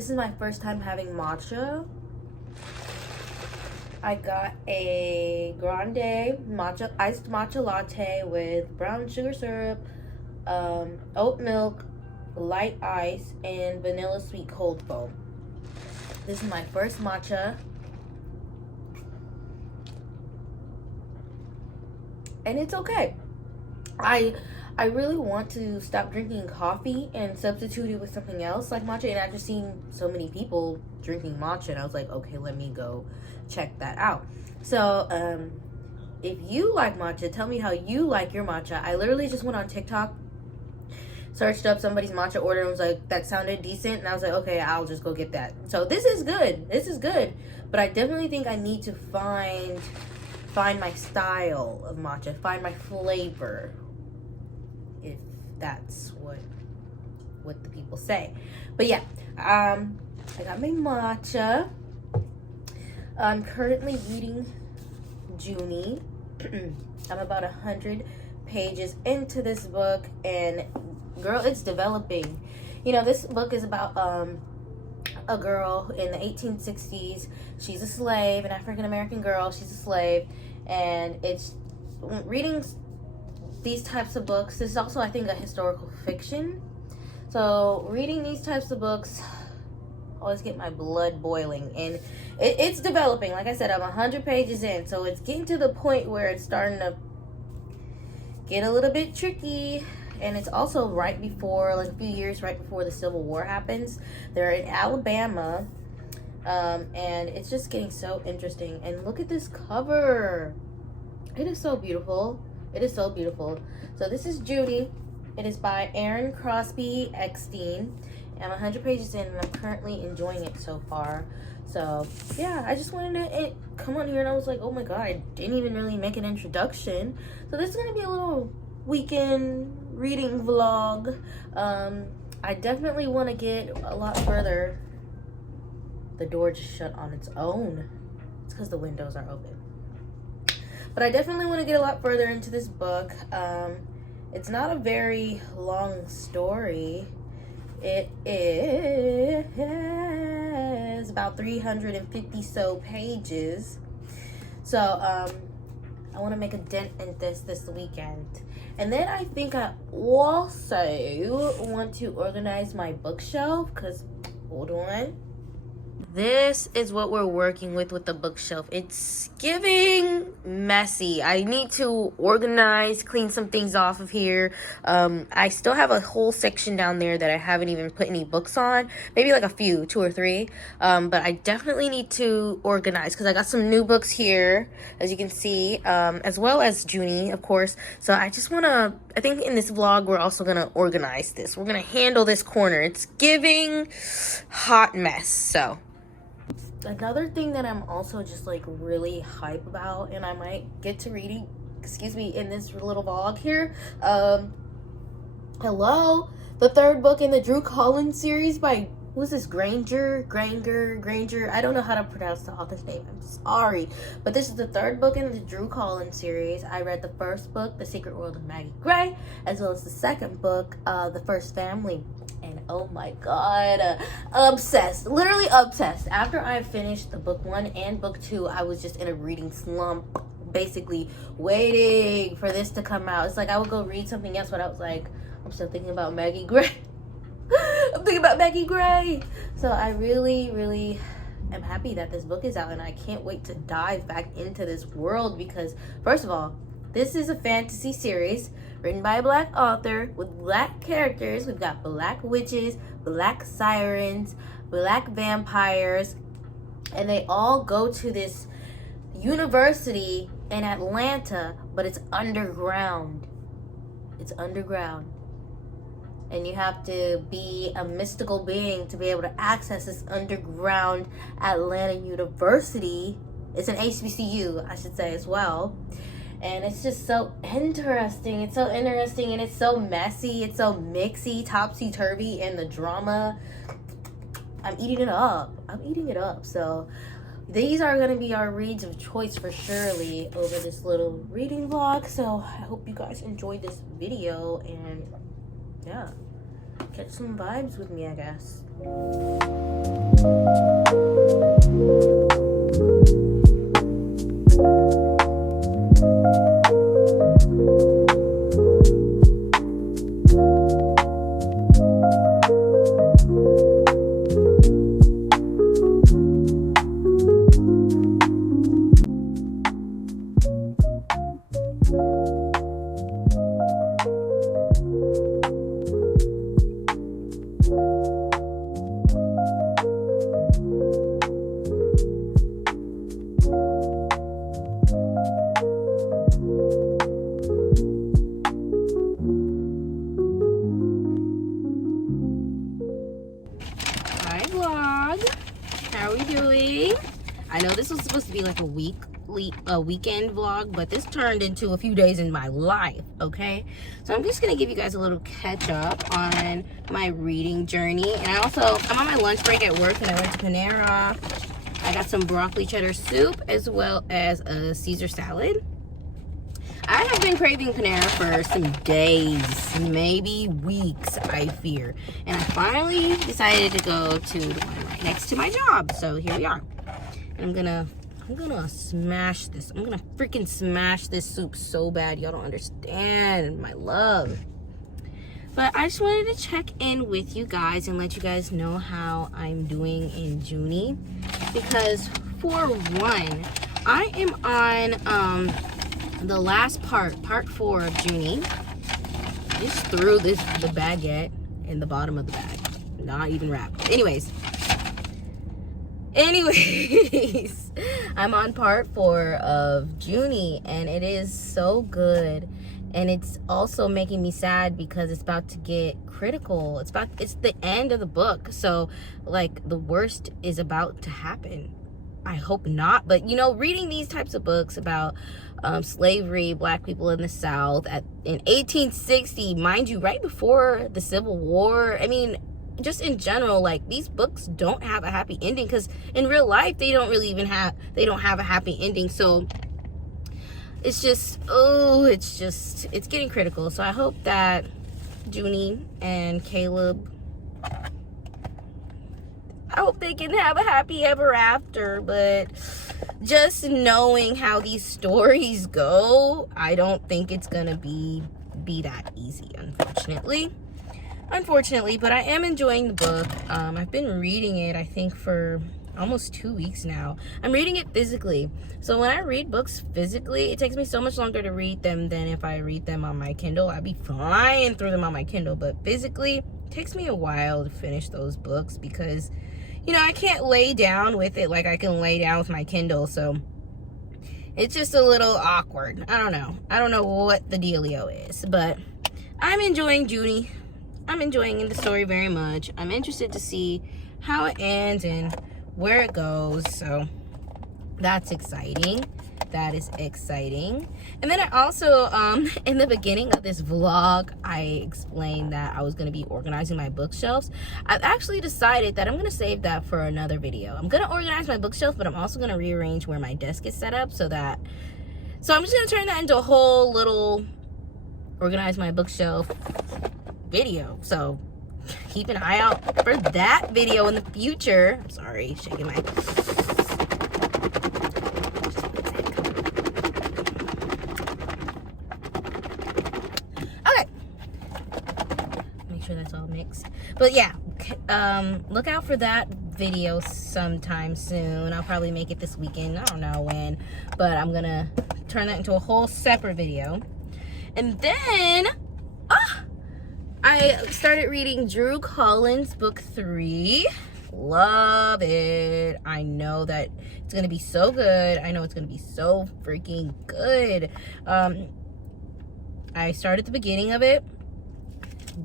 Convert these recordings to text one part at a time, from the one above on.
This is my first time having matcha. I got a grande matcha, iced matcha latte with brown sugar syrup, oat milk, light ice, and vanilla sweet cold foam. This is my first matcha. And it's okay. I really want to stop drinking coffee and substitute it with something else like matcha. And I've just seen so many people drinking matcha, and I was like, okay, let me go check that out. So if you like matcha, tell me how you like your matcha. I literally just went on TikTok, searched up somebody's matcha order, and was like, that sounded decent, and I was like, okay, I'll just go get that. So this is good, but I definitely think I need to find my style of matcha, find my flavor, if that's what the people say. But yeah, I got my matcha. I'm currently reading Junie. I'm about 100 pages into this book, and girl, it's developing. You know, this book is about a girl in the 1860s. She's a slave, an African-American girl. She's a slave, and it's reading these types of books. This is also, I think, a historical fiction. So reading these types of books always get my blood boiling, and it's developing. Like I said, I'm 100 pages in, so it's getting to the point where it's starting to get a little bit tricky. And it's also right before, like a few years right before the Civil War happens. They're in Alabama, and it's just getting so interesting. And look at this cover. It is so beautiful. It is so beautiful. So this is Junie. It is by Erin, Crosby, Eckstine. I'm 100 pages in, and I'm currently enjoying it so far. So yeah, I just wanted to come on here, and I was like, oh my god, I didn't even really make an introduction. So this is gonna be a little weekend reading vlog. I definitely want to get a lot further. The door just shut on its own. It's because the windows are open. But I definitely want to get a lot further into this book. It's not a very long story. It is about 350 so pages. So I want to make a dent in this weekend. And then I think I also want to organize my bookshelf, because hold on. This is what we're working with the bookshelf. It's giving messy. I need to organize, clean some things off of here. I still have a whole section down there that I haven't even put any books on. Maybe like a few, 2 or 3. But I definitely need to organize, because I got some new books here, as you can see, as well as Junie, of course. So I just want to, I think in this vlog, we're also going to organize this. We're going to handle this corner. It's giving hot mess. So another thing that I'm also just like really hype about, and I might get to reading, in this little vlog here. Hello, the 3rd book in the Drew Collins series by, who's this, Granger. I don't know how to pronounce the author's name. I'm sorry, but this is the 3rd book in the Drew Collins series. I read the 1st book, The Secret World of Maggie Gray, as well as the 2nd book, The First Family. And oh my god, obsessed, literally obsessed. After I finished the book 1 and book 2, I was just in a reading slump, basically waiting for this to come out. It's like I would go read something else, but I was like, I'm still thinking about Maggie Gray. I'm thinking about Maggie Gray. So I really am happy that this book is out, and I can't wait to dive back into this world, because first of all, this is a fantasy series written by a black author with black characters. We've got black witches, black sirens, black vampires, and they all go to this university in Atlanta, but it's underground. It's underground. And you have to be a mystical being to be able to access this underground Atlanta university. It's an HBCU, I should say, as well. And it's just so interesting. It's so interesting, and it's so messy. It's so mixy, topsy-turvy, and the drama. I'm eating it up. So these are going to be our reads of choice for surely over this little reading vlog. So I hope you guys enjoyed this video, and yeah. catch some vibes with me, I guess. I know this was supposed to be like a weekend vlog, but this turned into a few days in my life, okay? So I'm just gonna give you guys a little catch up on my reading journey. And I'm on my lunch break at work, and I went to Panera. I got some broccoli cheddar soup as well as a Caesar salad. I have been craving Panera for some days, maybe weeks, I fear. And I finally decided to go to the one right next to my job. So here we are. And I'm gonna smash this. I'm gonna freaking smash this soup so bad. Y'all don't understand my love. But I just wanted to check in with you guys and let you guys know how I'm doing in Junie. Because for one, I am on the last part 4 of Junie. Just threw the baguette in the bottom of the bag. Not even wrapped. Anyways, I'm on part 4 of Junie, and it is so good. And it's also making me sad because it's about to get critical. It's the end of the book, so like the worst is about to happen. I hope not, but you know, reading these types of books about slavery, black people in the South in 1860, mind you, right before the Civil War. I mean, just in general, like, these books don't have a happy ending, because in real life they don't have a happy ending. So it's getting critical. So I hope that Junie and Caleb, I hope they can have a happy ever after. But just knowing how these stories go, I don't think it's gonna be that easy, unfortunately. But I am enjoying the book. I've been reading it, I think, for almost 2 weeks now. I'm reading it physically. So when I read books physically, it takes me so much longer to read them than if I read them on my Kindle. I'd be flying through them on my Kindle, but physically it takes me a while to finish those books, because you know, I can't lay down with it like I can lay down with my Kindle. So it's just a little awkward. I don't know what the dealio is, but I'm enjoying Junie. I'm enjoying the story very much. I'm interested to see how it ends and where it goes. So that's exciting. That is exciting. And then I also, in the beginning of this vlog, I explained that I was going to be organizing my bookshelves. I've actually decided that I'm going to save that for another video. I'm going to organize my bookshelf, but I'm also going to rearrange where my desk is set up so I'm just going to turn that into a whole little organize my bookshelf video. So keep an eye out for that video in the future. I'm sorry, shaking my... That's all mixed. But yeah, look out for that video sometime soon. I'll probably make it this weekend. I don't know when, but I'm gonna turn that into a whole separate video. And then I started reading Drew Collins' book 3. Love it. I know that it's gonna be so good. I know it's gonna be so freaking good. I started the beginning of it,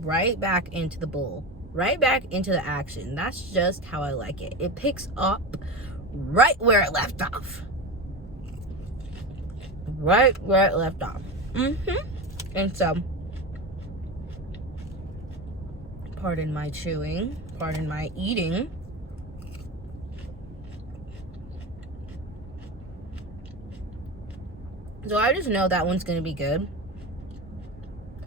right back into the bull, right back into the action. That's just how I like it. It picks up right where it left off. Right where it left off. And so, pardon my chewing, pardon my eating. So I just know that one's gonna be good.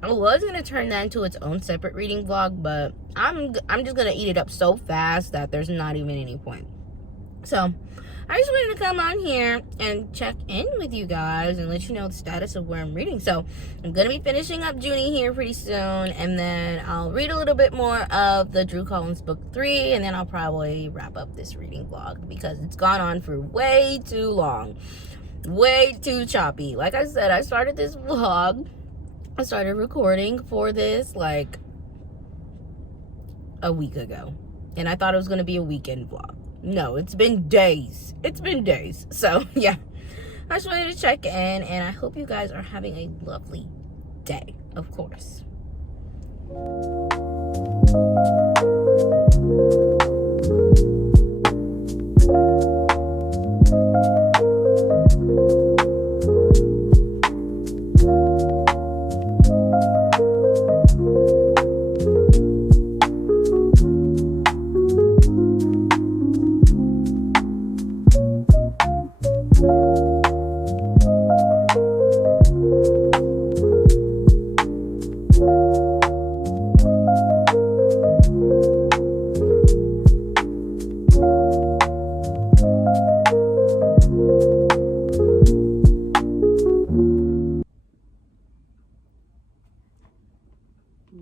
I was gonna turn that into its own separate reading vlog, but I'm just gonna eat it up so fast that there's not even any point. So I just wanted to come on here and check in with you guys and let you know the status of where I'm reading. So I'm gonna be finishing up Junie here pretty soon, and then I'll read a little bit more of the Drew Collins book 3, and then I'll probably wrap up this reading vlog because it's gone on for way too long, way too choppy. Like I said, I started this vlog, I started recording for this like a week ago, and I thought it was gonna be a weekend vlog. No, it's been days. It's been days. So yeah, I just wanted to check in, and I hope you guys are having a lovely day, of course.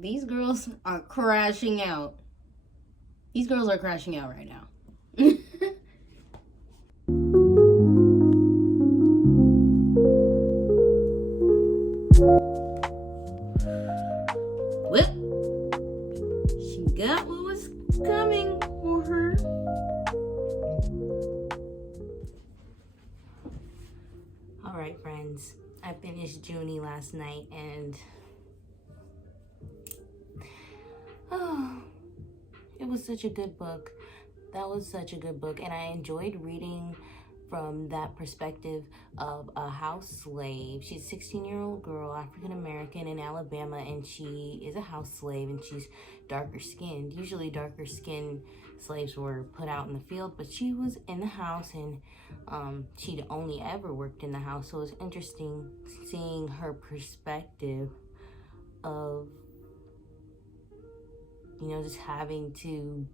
These girls are crashing out. These girls are crashing out right now. Well, she got what was coming for her. All right, friends. I finished Junie last night, and it was such a good book. That was such a good book, and I enjoyed reading from that perspective of a house slave. She's a 16-year-old girl, African-American in Alabama, and she is a house slave, and she's darker skinned. Usually darker skinned slaves were put out in the field, but she was in the house, and she'd only ever worked in the house. So it was interesting seeing her perspective of, you know, just having to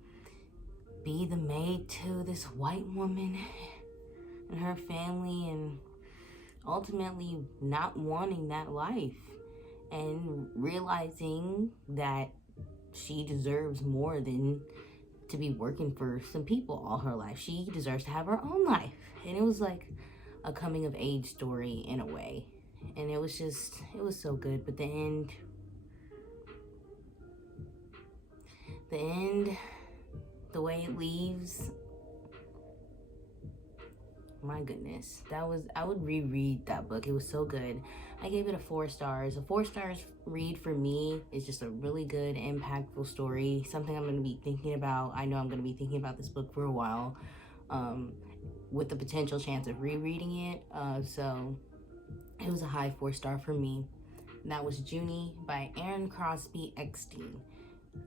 be the maid to this white woman and her family, and ultimately not wanting that life and realizing that she deserves more than to be working for some people all her life. She deserves to have her own life. And it was like a coming of age story in a way. And it was so good. But the end, the way it leaves, my goodness, I would reread that book. It was so good. I gave it a 4 stars. A 4 stars read for me is just a really good, impactful story. Something I'm going to be thinking about. I know I'm going to be thinking about this book for a while, with the potential chance of rereading it. So it was a high 4 star for me. And that was Junie by Erin Crosby Eckstine.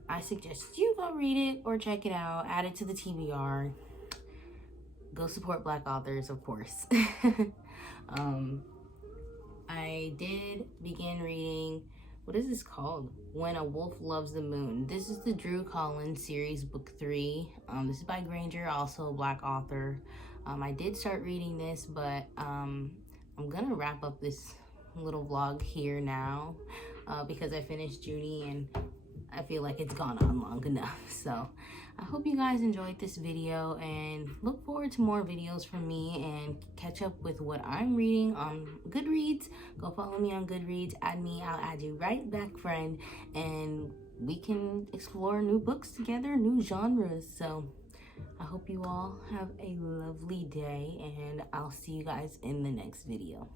I suggest you go read it or check it out. Add it to the TBR. Go support Black authors, of course. I did begin reading, what is this called? When a Wolf Loves the Moon. This is the Drew Collins series, book 3. This is by Granger, also a Black author. I did start reading this, but I'm gonna wrap up this little vlog here now because I finished Junie and I feel like it's gone on long enough. So I hope you guys enjoyed this video, and look forward to more videos from me, and catch up with what I'm reading on GoodReads. Go follow me on GoodReads, add me, I'll add you right back, friend, and we can explore new books together, new genres. So I hope you all have a lovely day, and I'll see you guys in the next video.